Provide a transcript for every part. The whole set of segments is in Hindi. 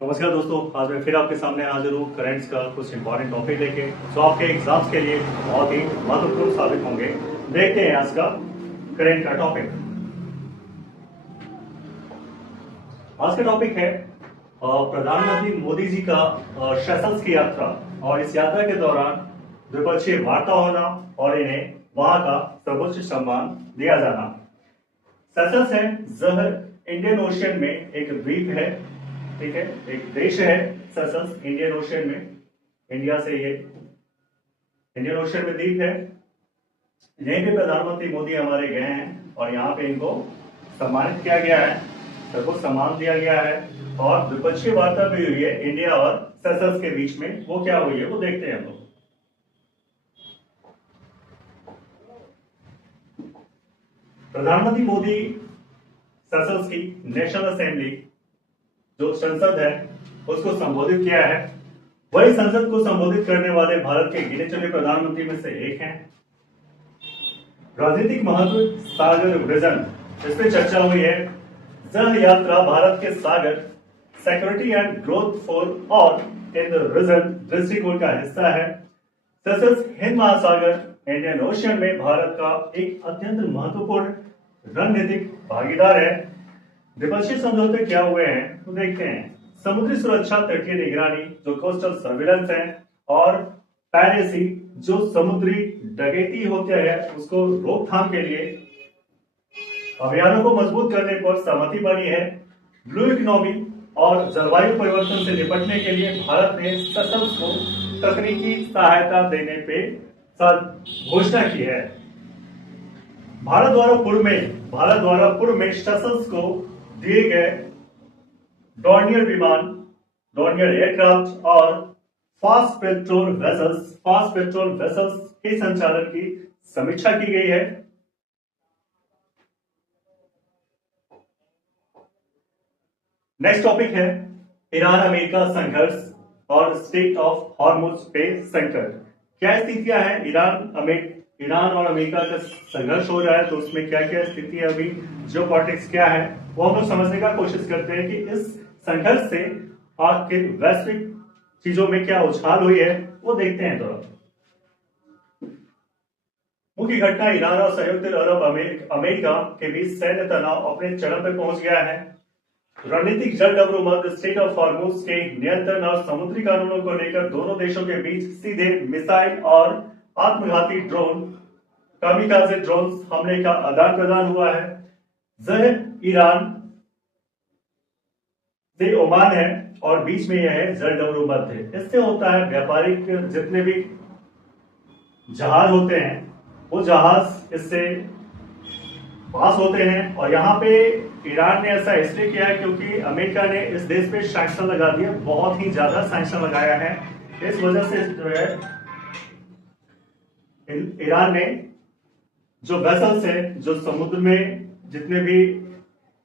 नमस्कार दोस्तों, आज मैं फिर आपके सामने हाजिर हूँ करेंट्स का कुछ इंपॉर्टेंट टॉपिक लेके जो आपके एग्जाम्स के लिए बहुत ही महत्वपूर्ण साबित होंगे। देखते हैं आज का करेंट का टॉपिक। आज का टॉपिक है प्रधानमंत्री मोदी जी का सेशल्स की यात्रा और इस यात्रा के दौरान द्विपक्षीय वार्ता होना और इन्हें वहां का सर्वोच्च सम्मान दिया जाना। सेशल्स है जहर इंडियन ओशियन में एक द्वीप है, ठीक है, एक देश है सेशल्स इंडियन ओशियन में। इंडिया से ये इंडियन ओशियन में द्वीप है। यहीं पे प्रधानमंत्री मोदी हमारे गए हैं और यहाँ पे इनको सम्मानित किया गया है, सबको सम्मान दिया गया है और द्विपक्षीय वार्ता भी हुई है इंडिया और सेशल्स के बीच में। वो क्या हुई है वो देखते हैं हम लोग। प्रधानमंत्री मोदी सेशल्स की नेशनल असेंबली जो संसद है उसको संबोधित किया है। वही संसद को संबोधित करने वाले भारत के गिने चुने प्रधानमंत्री में से एक हैं। राजनीतिक महत्व सागर विजन, इस पे चर्चा हुई है। जल यात्रा भारत के Sagar security and growth for all in the region दृष्टिकोण का हिस्सा है। सेशल्स हिंद महासागर इंडियन ओशियन में भारत का एक अत्यंत महत्वपूर्ण रणनीतिक भागीदार है। द्विपक्षीय समझौते क्या हुए हैं तो देखते हैं। समुद्री सुरक्षा, तटीय निगरानी जो कोस्टल सर्विलेंस है, और पायरेसी जो समुद्री डकैती होते हैं उसको रोकथाम के लिए अभियानों को मजबूत करने पर सहमति बनी है। ब्लू इकोनॉमी और जलवायु परिवर्तन से निपटने के लिए भारत ने सेशल्स को तकनीकी सहायता देने पे घोषणा की है। भारत द्वारा पूर्व में सेशल्स को दिए गए डॉर्नियर विमान, डॉर्नियर एयरक्राफ्ट और फास्ट पेट्रोल वेसल्स के संचालन की समीक्षा की गई है। नेक्स्ट टॉपिक है ईरान अमेरिका संघर्ष और स्टेट ऑफ हॉर्मुज पे संकट। क्या स्थितियां हैं? ईरान और अमेरिका का संघर्ष हो रहा है तो उसमें क्या क्या स्थिति है, अभी जियोपॉलिटिक्स क्या है वो हम लोग समझने का कोशिश करते हैं कि इस संघर्ष से आखिर वैश्विक चीजों में क्या उछाल हुई है वो देखते हैं थोड़ा। मुख्य घटना ईरान और संयुक्त अरब अमेरिका के बीच सैन्य तनाव अपने चरम पर पहुंच गया है। रणनीतिक जलडमरू मध्य स्टेट ऑफ हॉर्मुज के नियंत्रण और समुद्री कानूनों को लेकर दोनों देशों के बीच सीधे मिसाइल और आत्मघाती ड्रोन कामिकाजे ड्रोन हमले का आदान प्रदान हुआ है। जहर ईरान से ओमान है और बीच में यह है जलडमरू मध्य। इससे होता है व्यापारिक जितने भी जहाज होते हैं वो जहाज इससे पास होते हैं। और यहाँ पे ईरान ने ऐसा इसलिए किया है क्योंकि अमेरिका ने इस देश पे सैंक्शन लगा दिया, बहुत ही ज्यादा सैंक्शन लगाया है। इस वजह से जो है ईरान ने जो वेसल्स है, जो समुद्र में जितने भी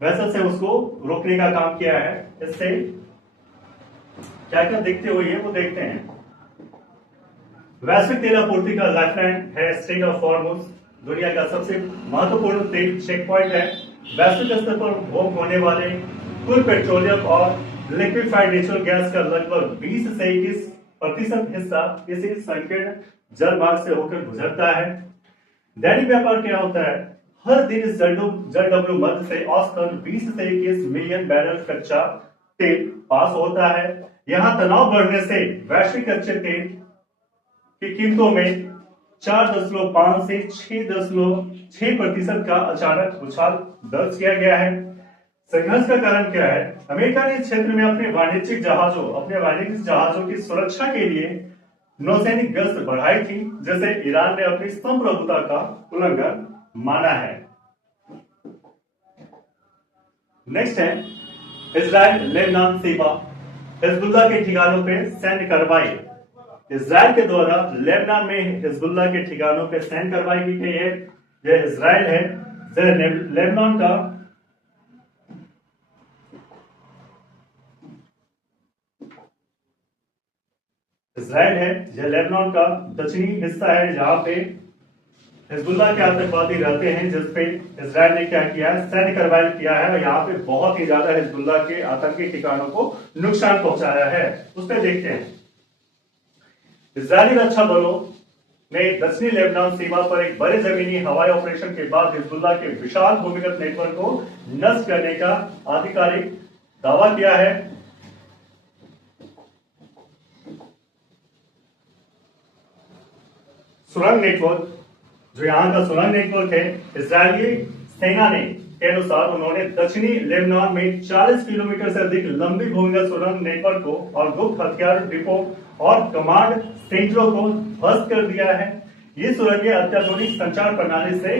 वेसल्स है उसको रोकने का काम किया है। इससे क्या क्या देखते हुए है वो देखते हैं। वैश्विक तेल आपूर्ति का लाइफलाइन है स्टेट ऑफ हॉर्मुज, दुनिया का सबसे महत्वपूर्ण तेल चेक पॉइंट है। वैश्विक स्तर पर उपभोग होने वाले कुल पेट्रोलियम और लिक्विफाइड नेचुरल गैस का लगभग 20 से 21% हिस्सा इसी संकीर्ण जल मार्ग से होकर गुजरता है। दैनिक व्यापार क्या होता है? हर दिन इस जलडमरू मध्य से औसतन 20 से 21 मिलियन बैरल कच्चा तेल पास होता है। यहाँ तनाव बढ़ने से वैश्विक कच्चे तेल की कीमतों में 4.5 से 6.6% का अचानक उछाल दर्ज किया गया है। संघर्ष का कारण क्या है? अमेरिका ने इस क्षेत्र में अपने वाणिज्यिक जहाजों की सुरक्षा के लिए नौसैनिक गश्त बढ़ाई थी, जिसे ईरान ने अपनी संप्रभुता का उल्लंघन माना है। नेक्स्ट है इजराइल लेबनान सीमा, हिजबुल्लाह के ठिकानों पे सैन्य कार्रवाई। इजराइल के द्वारा लेबनान में हिजबुल्लाह के ठिकानों पे सैन्य कार्रवाई की गई है। यह इजराइल है, लेबनान का इजराइल है, यह लेबनान का दक्षिणी हिस्सा है जहां पे हिजबुल्लाह के आतंकवादी रहते हैं, जिसपे इजराइल ने क्या किया है, सैन्य कार्रवाई किया है और यहाँ पे बहुत ही ज्यादा हिजबुल्लाह के आतंकी ठिकानों को नुकसान पहुंचाया है। उसमें देखते हैं, इजरायली रक्षा बलों ने दक्षिणी लेबनान सीमा पर एक बड़े जमीनी हवाई ऑपरेशन के बाद हिजबुल्लाह के विशाल भूमिगत नेटवर्क को नष्ट करने का आधिकारिक दावा किया है। सुरंग नेटवर्क, जो यहाँ का सुरंग नेटवर्क है, इजरायली सेना ने के अनुसार उन्होंने दक्षिणी लेबनान में 40 किलोमीटर से अधिक लंबी भूमिगत सुरंग नेटवर्क को और गुप्त हथियार डिपो और कमांड सेंटरों को ध्वस्त कर दिया है। ये सुरंगें अत्याधुनिक संचार प्रणाली से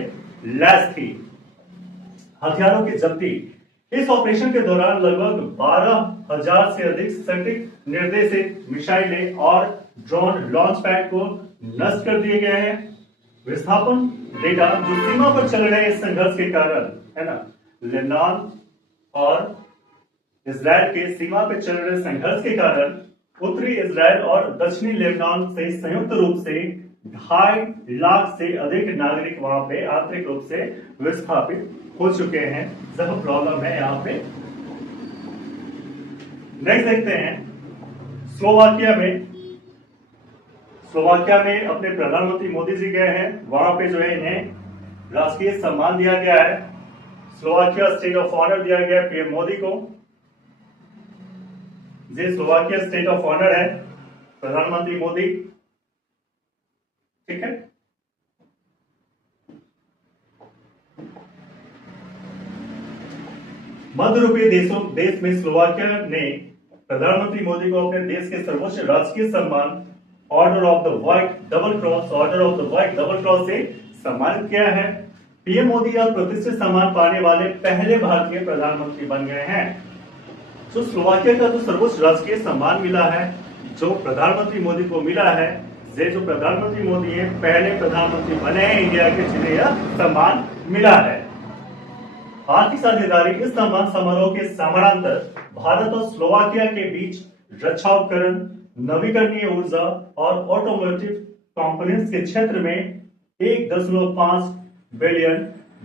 लैस थी। हथियारों की जब्ती, इस ऑपरेशन के दौरान लगभग 12,000 से अधिक सटीक निर्देशित मिसाइलें और ड्रोन लॉन्च पैड को नष्ट कर दिए गए हैं। विस्थापन डेटा, जो सीमा पर चल रहे इस संघर्ष के कारण है ना, लेबनान और इजराइल के सीमा पर चल रहे संघर्ष के कारण उत्तरी इजराइल और दक्षिणी लेबनान से संयुक्त रूप से 2.5 लाख से अधिक नागरिक वहां पे आंतरिक रूप से विस्थापित हो चुके हैं। सब प्रॉब्लम है यहाँ पे। नेक्स्ट देखते हैं, स्लोवाकिया में अपने प्रधानमंत्री मोदी जी गए हैं। वहां पे जो है इन्हें राष्ट्रीय सम्मान दिया गया है। स्लोवाकिया स्टेट ऑफ ऑनर दिया गया है पीएम मोदी को। ये स्लोवाकिया स्टेट ऑफ ऑनर है, प्रधानमंत्री मोदी, ठीक है। मध्य यूरोपीय देश में स्लोवाकिया ने प्रधानमंत्री मोदी को अपने देश के सर्वोच्च राजकीय सम्मान order of the white double cross से सम्मानित किया है। पीएम मोदी अब प्रतिष्ठित सम्मान पाने वाले पहले भारतीय प्रधानमंत्री बन गए हैं। जो स्लोवाकिया का जो सर्वोच्च राजकीय सम्मान मिला है, जो प्रधानमंत्री मोदी को मिला है, ये जो प्रधानमंत्री मोदी है, पहले प्रधानमंत्री बने हैं इंडिया के जिन्हें यह सम्मान मिला है। आर्थिक साझेदारी, इस सम्मान समारोह के समानांतर भारत और स्लोवाकिया के बीच रक्षा उपकरण, नवीकरणीय ऊर्जा और ऑटोमोटिव कंपोनेंट्स के क्षेत्र में 1.5 बिलियन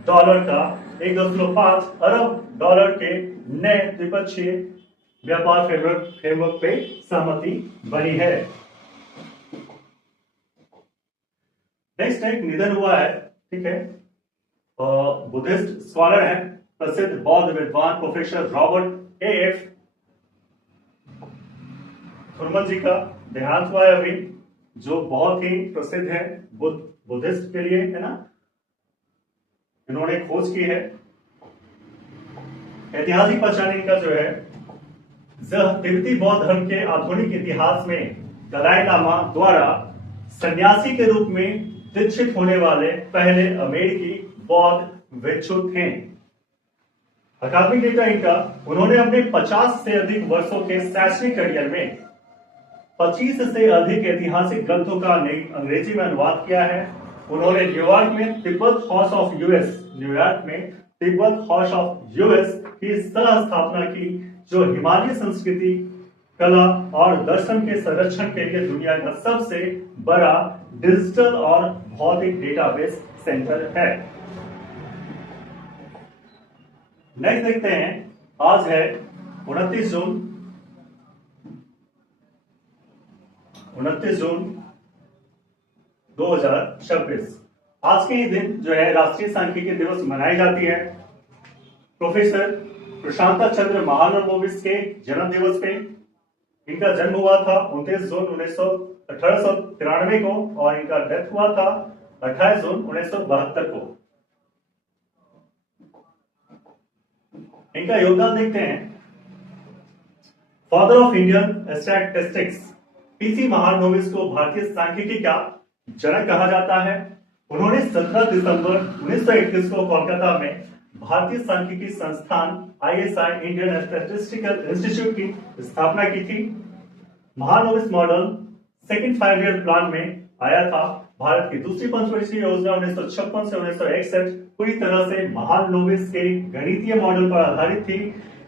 डॉलर का 1.5 अरब डॉलर के नए द्विपक्षीय व्यापार फ्रेमवर्क पे सहमति बनी है। नेक्स्ट एक निधन हुआ है, ठीक है। बुद्धिस्ट स्कॉलर है, प्रसिद्ध बौद्ध विद्वान प्रोफेसर रॉबर्ट एफ थुरमन जी का देहांत हुआ है अभी, जो बहुत ही प्रसिद्ध है बुद्धिस्ट के लिए, है ना। इन्होंने खोज की है। ऐतिहासिक पहचान इनका जो है, तिब्बती बौद्ध धर्म के आधुनिक इतिहास में दलाई लामा द्वारा सन्यासी के रूप में दीक्षित होने वाले पहले अमेरिकी बौद्ध भिक्षु थे। अकादमिक डेटा इनका, उन्होंने अपने 50 से अधिक वर्षों के शैक्षणिक करियर में 25 से अधिक ऐतिहासिक ग्रंथों का अंग्रेजी में अनुवाद किया है। उन्होंने न्यूयॉर्क में तिब्बत हाउस ऑफ यूएस की सह स्थापना की, जो हिमालय संस्कृति, कला और दर्शन के संरक्षण के लिए दुनिया का सबसे बड़ा डिजिटल और भौतिक डेटाबेस सेंटर है। नेक्स्ट देखते हैं, आज है 29 जून 2026। आज के ही दिन जो है राष्ट्रीय सांख्यिकी दिवस मनाई जाती है। प्रोफेसर प्रशांता चंद्र महालनोबिस के जन्म दिवस पे इनका जन्म हुआ था 29 जून 1893 को, और इनका डेथ हुआ था 28 जून 1972 को। इनका योगदान देखते हैं। Father of Indian statistics, PC Mahalanobis को भारतीय सांख्यिकी का जनक कहा जाता है। उन्होंने 17 दिसंबर 1921 को कोलकाता में भारतीय सांख्यिकी संस्थान ISI इंडियन स्टैटिस्टिकल इंस्टीट्यूट की स्थापना की थी। Mahalanobis model second 5 year plan में आया था। भारत की दूसरी पंचवर्षीय योजना 1956 से 1961 पूरी तरह से महालनोबिस के गणितीय मॉडल पर आधारित थी।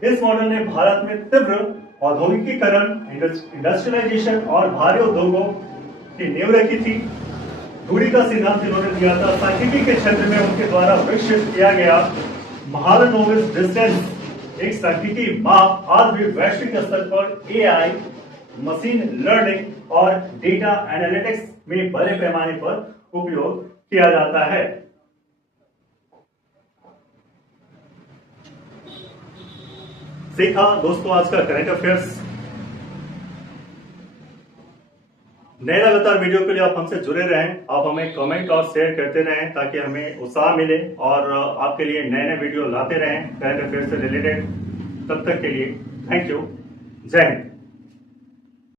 इस मॉडल ने भारत में तीव्र औद्योगिकीकरण, इंडस्ट्रियलाइजेशन और भारी उद्योगों की नींव रखी थी। दूरी का सिद्धांत इन्होंने दिया था। सांख्यिकी के क्षेत्र में उनके द्वारा विकसित किया गया महालनोबिस डिस्टेंस एक सांख्यिकी माप आज भी वैश्विक स्तर पर एआई, मशीन लर्निंग और डेटा एनालिटिक्स में बड़े पैमाने पर उपयोग किया जाता है। सीखा दोस्तों आज का करंट अफेयर्स। नए लगातार वीडियो के लिए आप हमसे जुड़े रहें, आप हमें कमेंट और शेयर करते रहें ताकि हमें उत्साह मिले और आपके लिए नए नए वीडियो लाते रहें करंट अफेयर से रिलेटेड। तब तक के लिए थैंक यू, जय हिंद।